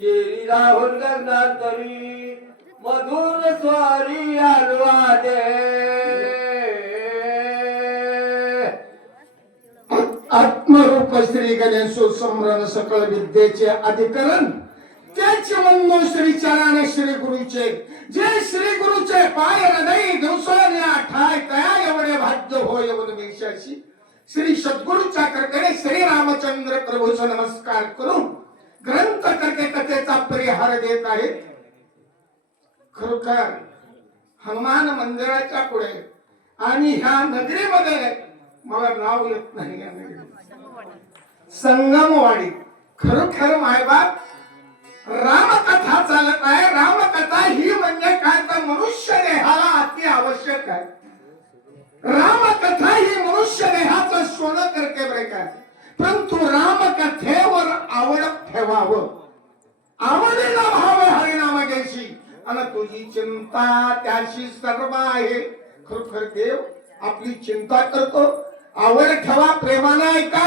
गेली राहुल गगनांतरी मधुर स्वारी आलवादे आत्मरूप श्री गणेशो समरण सकळ विद्येचे अधिकरण त्याचे वंदो श्री चरण श्री गुरुचे जे श्री गुरुचे पाय हृदय दिवसाने ठाय तया एवढे भाग्य हो एवढे विशेषी श्री सद्गुरूच्या करकडे श्री रामचंद्र प्रभूचा नमस्कार करून ग्रंथ करके कथेचा परिहार देत आहे. खरोखर हनुमान मंदिराच्या पुढे आणि ह्या नगरीमध्ये मला नाव येत नाही या नगरी संगमवाडी. खरोखर मायबाप रामकथा चालत आहे. रामकथा ही म्हणजे काय तर मनुष्य देहाला अति आवश्यक आहे. रामकथा ही मनुष्य देहाचं सोनं करते बरे काय, परंतु रामकथेवर आवड ठेवावं. आवडीला भाव हरिनाम घ्यायची आणि तुझी चिंता त्याशी सर्व आहे. खरोखर देव आपली चिंता करतो. आवड ठेवा, प्रेमाने ऐका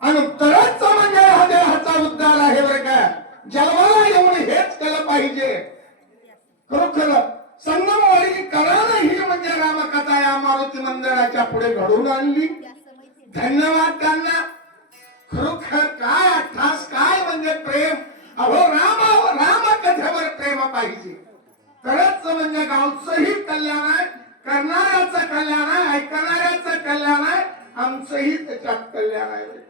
आणि तरच म्हणजे हा देहाचा उद्धार आहे बरं का. जन्माला येऊन हेच केलं पाहिजे. खरोखर संगमवाडी करानं ही म्हणजे रामकथा या मारुती मंदिराच्या पुढे घडवून आणली. धन्यवाद त्यांना. खरोखर काय अट्ठास, काय म्हणजे प्रेम. अहो रामकथेवर प्रेम पाहिजे तरच म्हणजे गावचंही कल्याण आहे, करणाऱ्याचं कल्याण आहे, ऐकणाऱ्याचं कल्याण आहे, आमचंही त्याच्यात कल्याण आहे.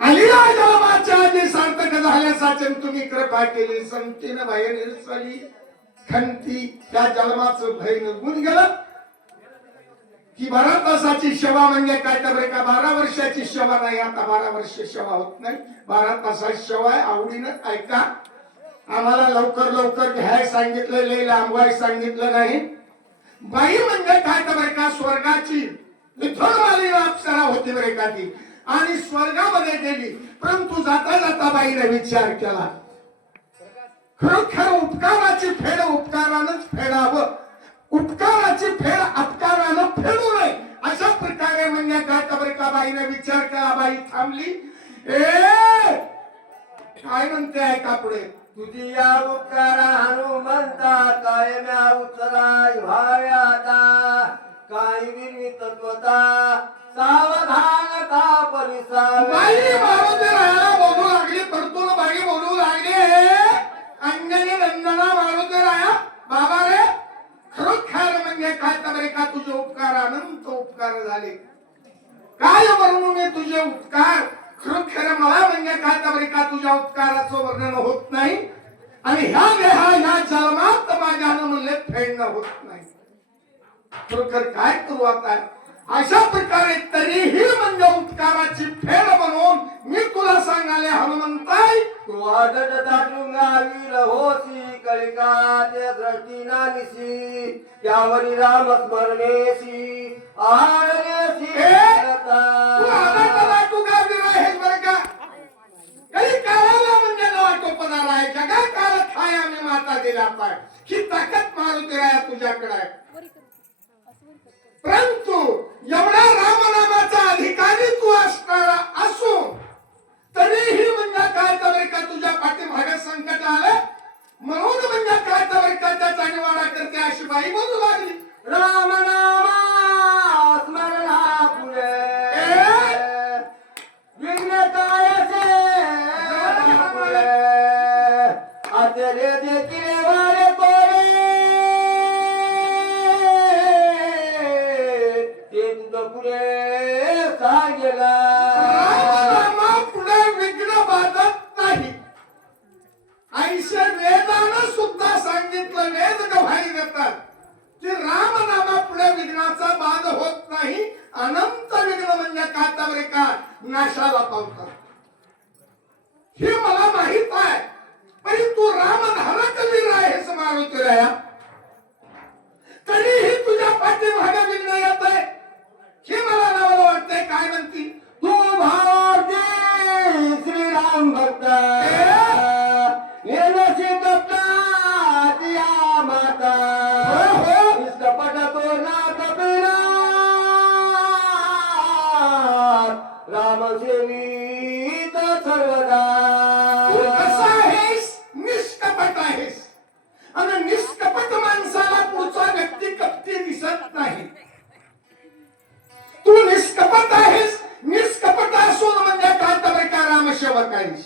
आलीला जन्माच्या आधी सार्थक झाल्यासाची तुम्ही कृपा केली. संतीनं बाहेर निरसली खंती त्या जन्माचं भय निघून गेलं की 12 तासाची सेवा म्हणजे काय तर का 12 वर्षाची सेवा नाही. आता 12 वर्ष सेवा होत नाही. 12 तासाची सेवा आहे. आवडीनं ऐका. आम्हाला लवकर लवकर घ्याय सांगितलेले, लांबवाय सांगितलं नाही. बाई म्हणजे काय तर का स्वर्गाची विठ्ठलवाली अप्सरा होती बरे का ती, आणि स्वर्गामध्ये गेली. परंतु जाता जाता बाईने विचार केला, खरोखर उपकाराची फेड उपकारानंच फेडावं, उपकाराची फेड अपकारानं फेडू नये. अशा प्रकारे म्हणजे काय तर का बाईने विचार केला. बाई थांबली. काय म्हणते ऐका पुढे. तुझी या उपकारा हनुमंता कायम्या उचलाय व्हावे आता. काही विनित तत्वता सावधानता परिसावे. बाई मारुती राहायला बोलू लागली. परतून बाई बोलू लागली, अंजनी नंदना मारुती राया बाबा रे, खरोखर म्हणजे काय तर का तुझे उपकार अनंत उपकार झाले. काय वर्णन तुझे उपकार. खरोखर मला म्हणजे काय तर का तुझ्या उपकाराचं वर्णन होत नाही. आणि ह्या देहा ह्या जन्मात माझ्यानं म्हणले फेडणं होत नाही. खरोखर काय करू आता. अशा प्रकारे तरीही म्हणजे उपकाराची फेड बनवून मी तुला सांगाले हनुमंताई, तू आदत दाटुंगावी रहोसी कलिकाच्या दृष्टीना निसी त्यावरी राम स्मरणेसी आळेसी. तू आदत दाटुंगावी राहेस बरं का. काही काळाला म्हणजे वाटोपणा राहाय. जगा काळ खाय आम्ही माता दिला पाय. ही ताकद मारुती राया तुझ्याकडे आहे. परंतु एवढा रामनामाचा अधिकारी तू असणारा असून तरीही म्हणजे काय तर का तुझ्या पाठीमागे संकट आलं म्हणून म्हणजे काय तर का त्याचा निवाडा करते अशी बाई बोलू लागली. रामनामा स्मरणा पुढे विघ्न कायचे पुढे आचर्य देखील वारे कोरे ते तुझं पुढे सांगेला. रामनामा पुढे विघ्न बाधत नाही. ऐसे वेदानं सुद्धा सांगितलं. वेद गवाही देतात की रामनामा पुढे विघ्नाचा बाध होत नाही. अनंत विघ्न म्हणजे काय का नाशाला पावतात. हे मला माहित आहे. परंतु राम धारक वीर आहेस मारुती राया. तरीही तुझ्या पाठीमागे विघ्न येत आहे. हे मला नावाला वाटतंय. काय म्हणती तू भारती श्रीराम भक्त येनसी दत्ता दिया माता इष्टपट तो नाथ बिना राम सेवित सर्वदा. सेवक आहेस.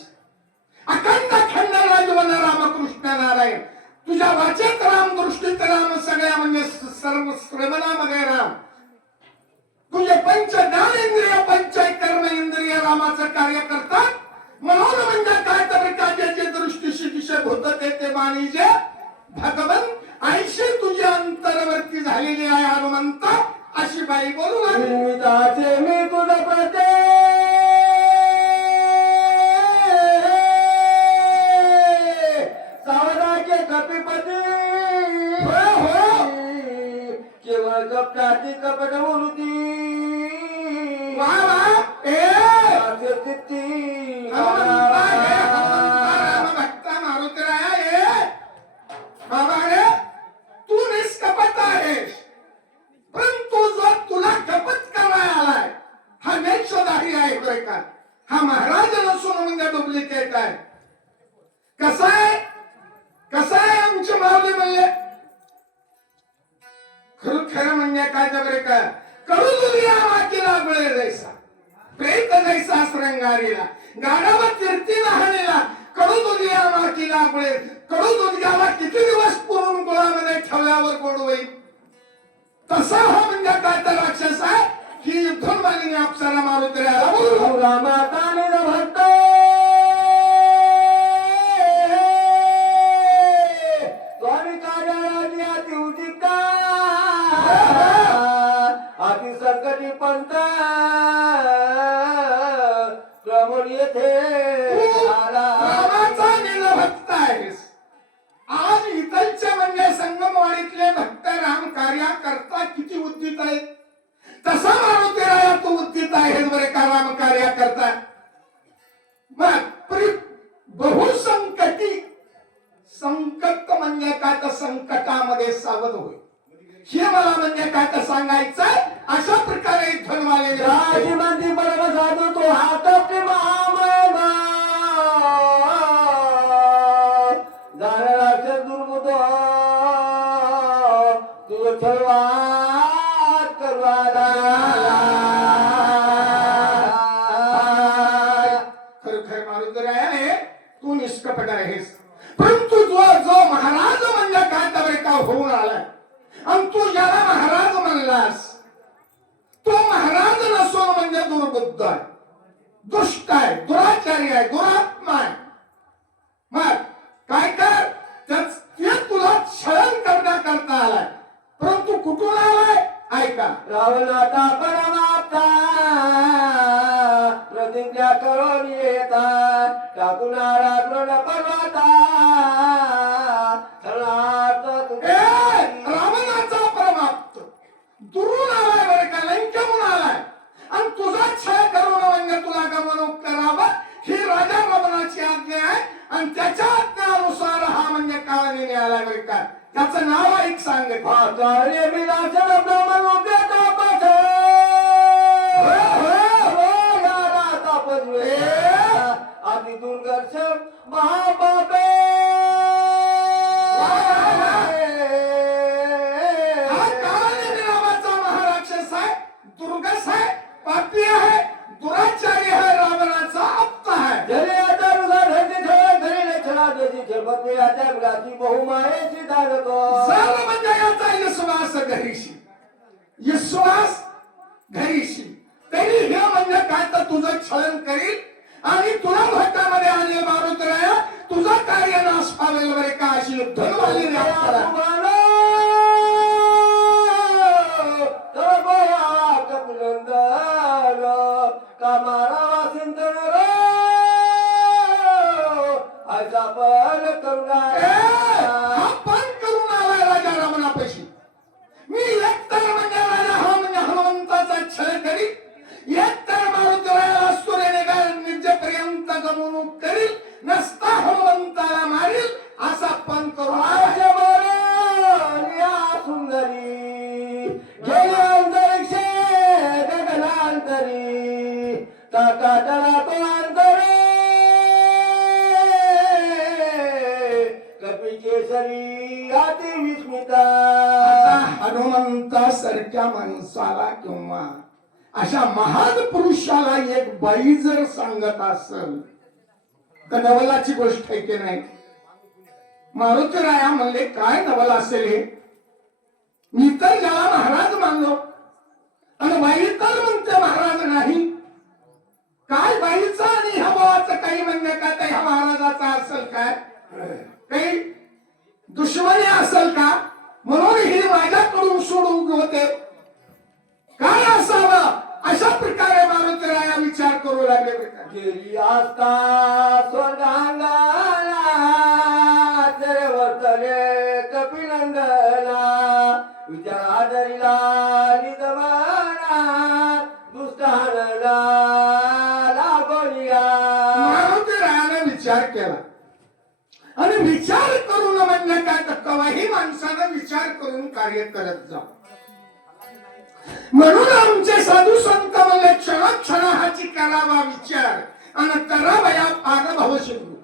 अखंड खंड राजवन रामकृष्ण नारायण. तुझ्या वाचेत राम, दृष्टीत राम, सगळ्या म्हणजे सर्व श्रवणामध्ये राम. तुझे पंच ज्ञानेंद्रिय, पंच कर्म इंद्रिय रामाचं कार्य करतात. म्हणून म्हणजे काय तर काजेचे दृष्टीशी दिशे भूतते ते मानिजे भगवन. ऐशी तुझ्या अंतरवर्ती झालेली आहे हनुमंत, अशी बाई बोलू लागली. निर्मिताचे मी तुझ प्रते सावराचे कपिपती. केवळ कपटाची कपट मूर्ती. वा वा. हनुमंता हे हनुमंता रामभक्ता मारुतीराया हे. बाबा रे, तू निष्कपट आहेस, परंतु जो तुला कपट करायला आलाय हा वेशधारी आहे बरं का. हा महाराज नसून म्हणजे डुप्लिकेट आहे. कसा आहे आमचे माऊली म्हणले. खरं म्हणजे काय तर बरे का. कडू दुनिया वाकीला बळे जैसा, प्रेत जैसा श्रंगारीला, गाढावर कीर्तीला हाणीला. कडू दुनिया वाकीला बळे. कडू दुनियाला किती दिवस पुरून गुळामध्ये ठेवल्यावर गोड होईल. तसा हा म्हणजे काय तर राक्षस आहे. ही युद्धमालिनी अप्सरा मारुतीला बोलू. रामाता भक्त स्वामी कार्याची अति उदिका. अति संकटी पंत प्रमोद येथे आला. रामाचा नीलभक्त आहेस. आज इथलचे म्हणजे संगमवाडीतले भक्त राम कार्या करता किती उद्दित आहेत. तसा मारुतीराया तू उद्दित आहेस बरे का राम कार्या करता. मग बहुसंकटी. संकट म्हणजे काय तर संकटामध्ये सावध होय, हे मला म्हणजे काय तर सांगायचं. अशा प्रकारे धनवालेले राजमंत्री बरोबर साधू तो हातात महामहिमा. जाणारा दुर्बुद तुझ ठरवात करवाला. खर मारुतीरायाने तू निष्कपट आहेस, परंतु जो महाराज म्हणजे काय तर का होऊन आलाय आणि तू ज्याला महाराज म्हणलास तो महाराज नसून म्हणजे दुर्बुद्ध आहे, दुष्ट आहे, दुराचारी आहे, दुरात्मा आहे. मग काय कर, ते तुला छळण करण्याकरता आलाय, परंतु कुठून आलाय ऐका. रावणाचा परमाप्ता प्रतिज्ञा करून येता. टाकुनारा दृढ पर्वता रावणाचा परमाप्त दुरून आलाय बरं का, लंकेहून आलाय आणि तुझा छळ करून म्हणजे तुला गमवणूक करावं ही राजा रावणाची आज्ञा आहे. आणि त्याच्या आज्ञानुसार हा म्हणजे काळाने आलाय बरं का. त्याचं नाव ऐक सांगत. अति दुर्गर्ष महापापे. हा काळाने नावाचा महाराक्षस आहे, दुर्गस आहे, पापी आहे, दुराचारी आहे, रावणाचा आप्त आहे. बहुमायेची धारतो. सर्व म्हणजे याचा विश्वास घरीशी, विश्वास घरीशी. तरी हे म्हणजे काय तर तुझं छळण करील आणि तुला भट्टामध्ये आणेल मारुतीराया. तुझा कार्य नाश पावेल बरे का, अशी धनवाली हा पण करून आलाय राजा रावणापाशी. मी एकतर म्हणजे राजा हा म्हणजे हनुमंताचा छळ करील, एकतर मारुतीरायाला सूर्यने निर्जपर्यंत गमवणूक करील, नसता हनुमंताला मारील, असा पण करून सुंदरी गेले अंतरिक्षे गगनांतरी. टाकाटला तो अंतरे कपिकेसरी अति विस्मिता. हनुमंता सारख्या माणसाला किंवा अशा महान पुरुषाला एक बाई जर सांगत असेल तर नवलाची गोष्ट आहे की नाही? मारुतीराया म्हणले काय नवल असेल हे? मी तर ज्याला महाराज मानलो आणि बाई तर म्हणते महाराज नाही. काय बाईचा आणि ह्या भावाचं काही म्हणणे का? त्या ह्या महाराजाचा असेल काय? काही दुश्मनी असेल का? म्हणून ही माझ्याकडून सोडून होते. काय असावं? अशा प्रकारे मारुतीराया विचार करू लागले. गेली असता स्वर्गांगाला जरे वर्तले कपिनंदना विचार आदरीला निदमाना दुष्टानला लागोनिया. मारुतीरायाने विचार केला आणि विचार करून म्हणजे काय? तर कवाही माणसानं विचार करून कार्य करत जा. म्हणून आमचे साधू संत म्हणले क्षणाक्षणाची करावा विचार आणि करावया पार भव शिकू.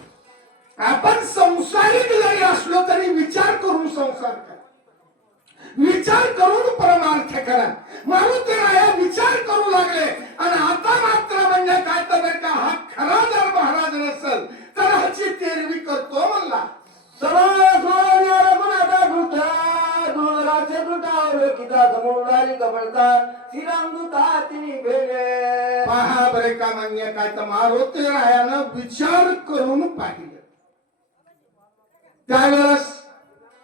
आपण संसारिक जरी असलो तरी विचार करून संसार करा, विचार करून परमार्थ करा. मारुतीराया विचार करू लागले आणि आता मात्र म्हणजे काय? तर का हा खरा जर महाराज नसेल तर ह्याची तेरवी करतो म्हणला. पहा बरे का म्हणजे काय? तर मारुतीरायानं विचार करून पाहिलं. त्यावेळेस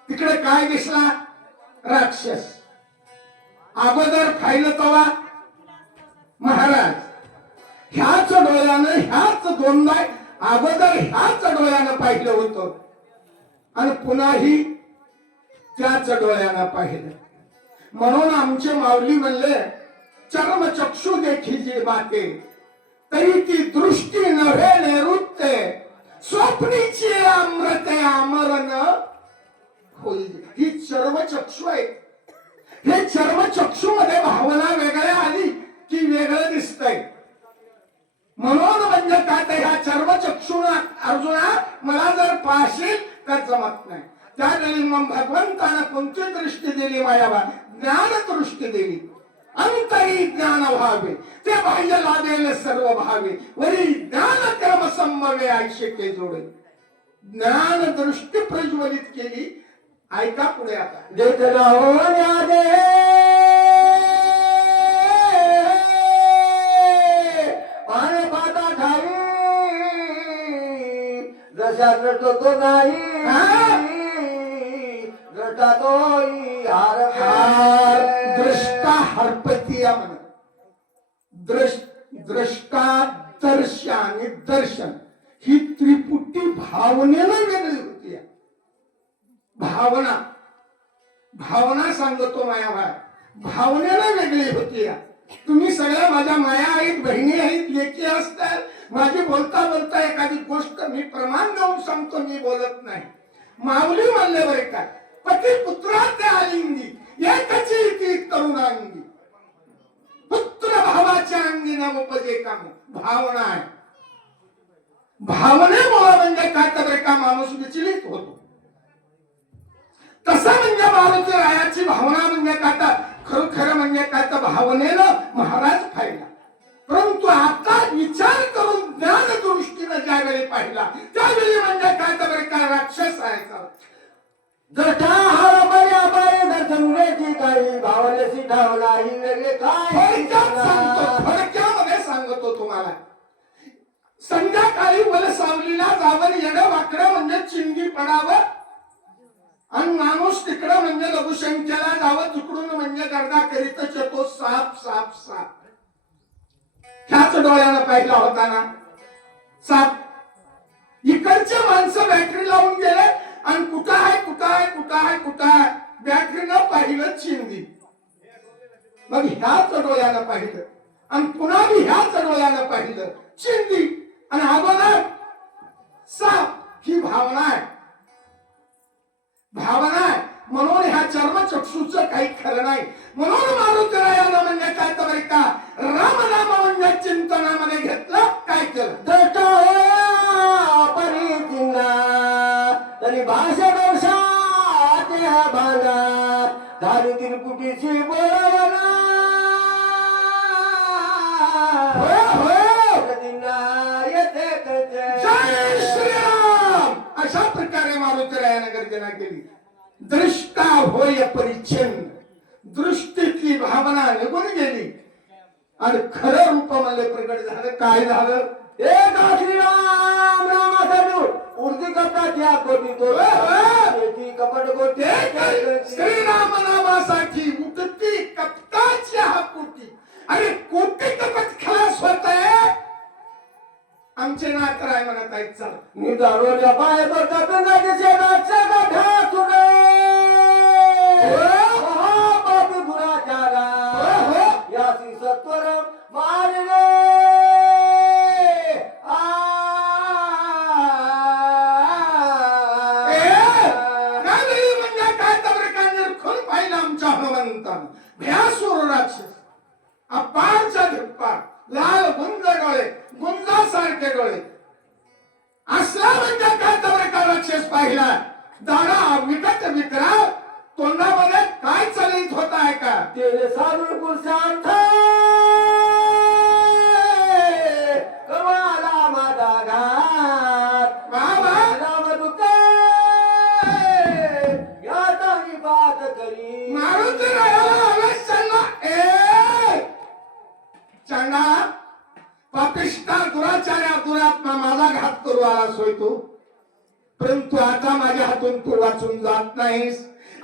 तिकडे काय दिसला? राक्षस. अगोदर पाहिलं तवा महाराज. ह्याच डोळ्यानं, ह्याच दोनदा अगोदर ह्याच डोळ्यानं पाहिलं होतं आणि पुन्हाही त्याच डोळ्यानं पाहिलं. म्हणून आमचे माऊली म्हणले चर्मचक्षु देखी जी बाते तरी ती दृष्टी नव्हे नैऋत्य स्वप्नीची अमृते आमरण होईल. ही चर्मचक्षु आहे. हे चर्मचक्षु मध्ये भावना वेगळ्या आली की वेगळं दिसतंय. म्हणून म्हणजे काय? तर ह्या चर्मचक्षुना अर्जुना मला जर पाहशील तर जमत नाही. त्यावेळी मग भगवंतानं कोणती दृष्टी दिली? मायावा ज्ञान दृष्टी दिली. अंतरी ज्ञान व्हावे ते बाह्य लाभेल सर्व भावे वरी ज्ञान क्रम संभवे आयुष्य के जोडे. ज्ञान दृष्टी प्रज्वलित केली. ऐका पुढे आता. देखना होण्या दे पाने पाता ठाई जशा रटतो तो नाही रटा तोही हार दृष्टा हरपतीया म्हण. दृष्टा दर्श आणि दर्शन ही त्रिपुटी भावनेनं वेगळी होती. भावना भावना सांगतो मायाभाय भावनेनं वेगळी होती. तुम्ही सगळ्या माझ्या माया आहेत, बहिणी आहेत, लेकी असतात. माझी बोलता बोलता एखादी गोष्ट मी प्रमाण देऊन सांगतो, मी बोलत नाही. माऊली म्हणले बरे काय? पती पुत्राचे आलिंगी एकाची ती तरुणांगी पुत्र भावाच्या अंगी न उपजे काम. भावना आहे. भावनेमुळे म्हणजे काय? तर का माणूस विचलित होतो. तसं म्हणजे मारुतीरायाची भावना म्हणजे काय? तर खरं म्हणजे काय? तर भावनेनं महाराज पाहिला. परंतु आता विचार करून ज्ञान दृष्टीनं ज्यावेळी पाहिला त्यावेळी म्हणजे काय? तर काय? राक्षस आहे. जठा हा बऱ्या बरे दर्शनाची काही भावनेशी ठावला ही वेगळे काय? थोडक्यामध्ये सांगतो तुम्हाला. संध्याकाळी वर सावलीला जावं येणं वाकडं म्हणजे चिंगी पडावं आणि माणूस तिकडं म्हणजे लघुशंख्याला जावं तिकडून म्हणजे गर्दा करीतच येतो. साप साप साप ह्याच डोळ्यानं पाहिला होता ना साप. इकडचे माणसं बॅटरी लावून गेले आणि कुठं आहे कुठं आहे कुठं आहे कुठं आहे बॅटरीनं पाहिलं चिंदी. मग ह्याच डोळ्यानं पाहिलं आणि पुन्हा मी ह्याच डोळ्यानं पाहिलं चिंदी आणि अगोदर साप. ही भावना आहे. भावना आहे. म्हणून ह्या चर्मचक्षुचं काही खरं नाही. म्हणून मारुतीरायानं म्हणजे काय? तर का राम नाम म्हणजे चिंतनामध्ये घेतलं. काय केलं? तरी भाषा दोषा भाना धारी तिरपुटीची बोलवना जय अशा प्रकारे मारुतीरायानं गर्जना केली. दृष्टा होय परिच्छिन्न, दृष्टीतली भावना निघून गेली आणि खरं रूप मध्ये प्रकट झालं. काय झालं? एक श्रीराम रामासाठी उर्दी कपडाची कोटी तो त्याची कपट कोटी श्रीराम नामासाठी उठती कपटाची हापुटी. अरे कोटी कपट खलास होत आहे. आमचे नातराय म्हणत आहेत चल निदारोल्या पायावर कपिंगाची शेजारच्या गाठा तुरे बापी गुराचारा यासी सत्वर मारले म्हणजे काय तर खून पाहिलं आमच्या हनुमंतानं. भ्यासूर राक्षस अपारच्या धिप्पा लाल गुंज डोळे, गुंजासारखे डोळे असला म्हणजे काय तर का राक्षस पाहिला. दाडा विकट विक्राळ तोंडामध्ये काय चलित होत आहे का? तेरे साधुर पुरुषार्थ कमाला माझा घात बाबा रामदूते याचा विपात करी मारुती रायाला अवश्यांना चांगला पापिष्टा दुराचार्या दुरात्मा माझा घात करू आलास होय तू. परंतु आता माझ्या हातून तू वाचून जात नाहीस.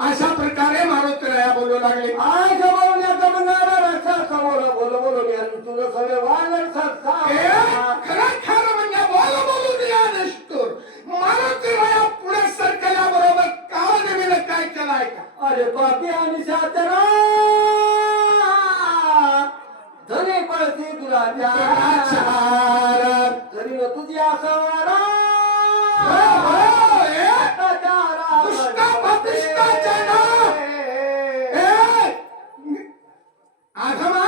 अशा प्रकारे मारुतीराया बोलू लागले. आय समोरण्याचा म्हणणारा रक्षा समोर बोलून आणि तुझं सगळे वानर खरं खरं म्हणजे बोलू दिया निष्ठुर. मारुतीराया पुढे सरकल्या बरोबर काळदेवीने काय केलाय का? अरे पापी आणि सातरा धने पळती दुराचार तरी न तुझी आसवारा आधमा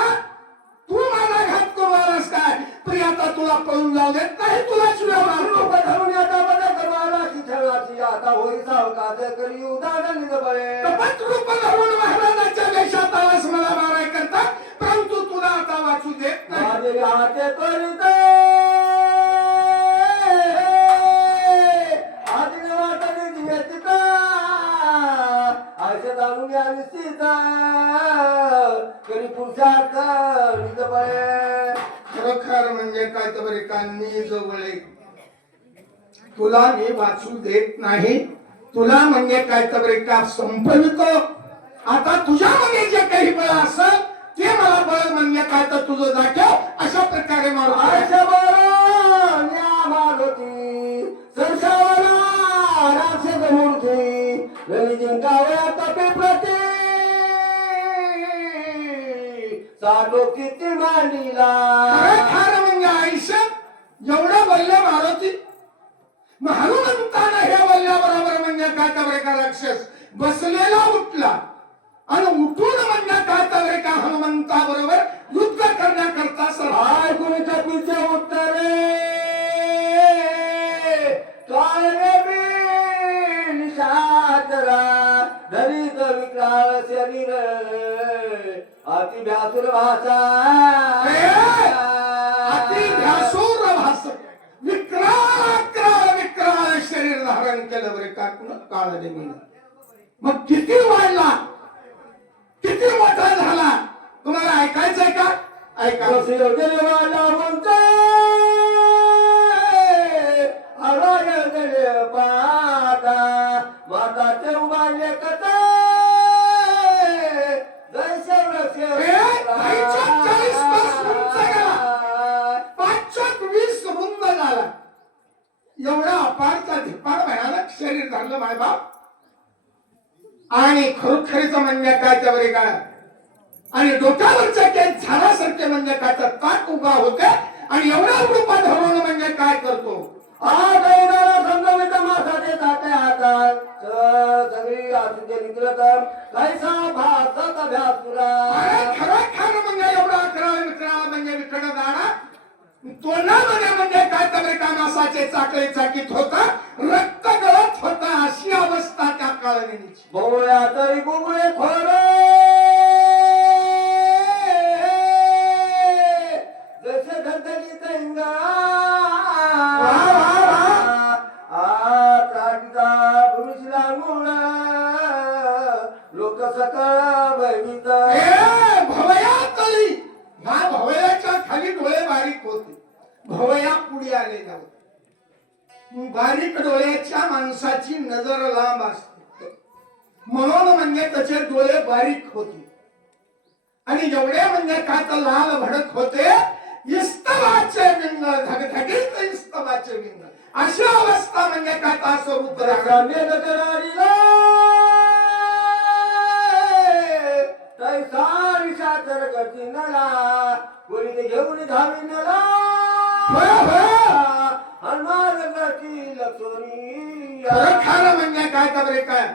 तू माझा घात करू आलास काय? प्रिय आता तुला पळून जाऊ देत नाही. तुला शिव्या मारतो धरून आता बदल करवाला शिक्षणाची आता होई सावकाश करी उदाहरण बळे कपट रूप धरून महाराजाच्या वेशात आलास मला माराय करता. परंतु तुला आता वाचू देत नाही. माझे हाते करीत आदिने वाटले दिव्याची का आयसे जाणून घ्यावी सीता करी पुरुषार्थ निज बळे खरोखर म्हणजे काय तर बरे कानी जवळ तुला मी वाचू देत नाही. तुला म्हणजे काय तर बरे का संपवितो. आता तुझ्या मध्ये जे काही बळ असेल ते मला बळ म्हणजे काय तर तुझं दाखव. अशा प्रकारे मारू आयसे बळ मारुती संसावला राक्षस मूर्ती रविजिंकावया कपी प्रती साठो किती मांडीला खरं म्हणजे आयुष्यात एवढं बोलले मारुती. हनुमंतानं हे बोलल्याबरोबर म्हणजे काय तर का राक्षस बसलेला उठला आणि उठून म्हणजे काय तर का हनुमंता बरोबर युद्ध करण्याकरता हाय कुणी कपीचे उत्तरे काळे निशाचरा धरित विक्राळ शरीर अति भ्यासुर भाषा अति भ्यासूर भास विक्राळ शरीर धारण केलं बरे का काळ देवीनं. मग किती वाढला, किती मोठा झाला तुम्हाला ऐकायचंय का? ऐका. माताचे उभारले कथा 40 वर्ष उंच गेला. 520 रुंद झाला. एवढा अपारचा धिप्पाड भयानक शरीर धरलं मायबाप. आणि खरोखरीच म्हणजे काय त्या बरे काय आणि डोक्यावरच्या केस झाल्यासारखे म्हणजे काय तर ताक उभा होते आणि एवढा रूपा धरून म्हणजे काय करतो. संगमित मासाचे ताटे हातात सगळी आसुचे निघलं तर कैसा भासत भ्यासुरा खरं म्हणजे एवढा अकरा म्हणजे विकट दाडा तोंडामध्ये म्हणजे काय तर का मासाचे चाकळे चाकीत होता, रक्त गळत होता. अशी अवस्था त्या काळनेची. बोळ्या तरी बुबळे थोडे जसे धगधगीत इंगा सकळ भयभीत ए भवया तळी, ह्या भवयाच्या खाली डोळे बारीक होते, भवया पुढे आलेल्या होते. बारीक डोळ्याच्या माणसाची नजर लांब असते म्हणून म्हणजे त्याचे डोळे बारीक होते आणि एवढे म्हणजे का तर लाल भडक होते. इस्तवाचे विंग, धगधगीत इस्तवाचे विंग, अशी अवस्था म्हणजे का तर असं रूप राहणं. तैसा विषातर गती नला कोणी ते घेऊन धावी नला हनुमान गती लक्ष्मी खरं खरं म्हणजे काय तर बरे काय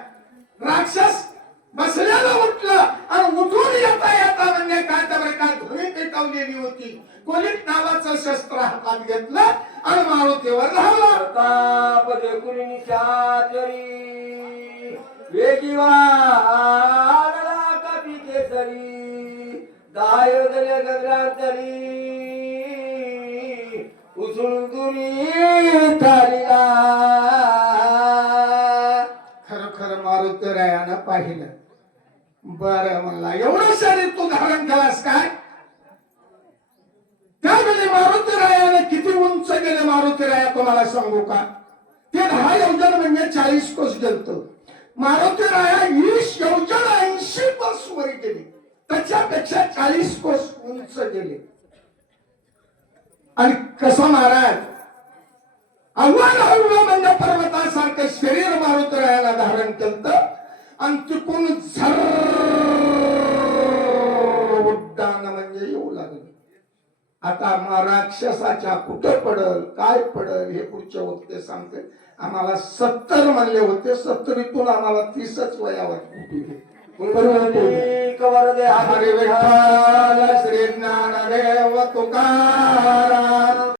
राक्षस बसलेलं उठलं आणि उठून येता येता म्हणजे काय तर बरे काय धुनी पेटवलेली होती. कोलित नावाचं शस्त्र हातात घेतलं आणि मारुतीवर धावला. प्रताप देखुनी निशाचरी वेगीवा आडला कपी केसरी दायोदले गगनांतरी उसळून दुरी थालीला. खरं खरं मारुतीरायानं पाहिलं. बरं म्हणला एवढं शरीर तू धारण केलास काय. त्यावेळी मारुतीरायाने किती उंच गेले मारुतीराया तुम्हाला सांगू का. ते 10 योजन म्हणजे 40 कोस गेलतो. मारुतीराया 20 योजन 80 कोस वर गेले, त्याच्यापेक्षा 40 कोस उंच गेले. आणि कसं महाराज आव्हान हळूहळू म्हणजे पर्वतासारखं शरीर मारुतीरायाला धारण केलं आणि तिकून झर उड्डाण म्हणजे येऊ लागले. आता राक्षसाच्या कुठं पडल काय पडल हे पुढच्या वक्ते सांगते. आम्हाला 70 म्हणले होते, 70तून आम्हाला 30च वयावर कवर दे हरी विठ्ठल श्री ज्ञानदेव तुकाराम.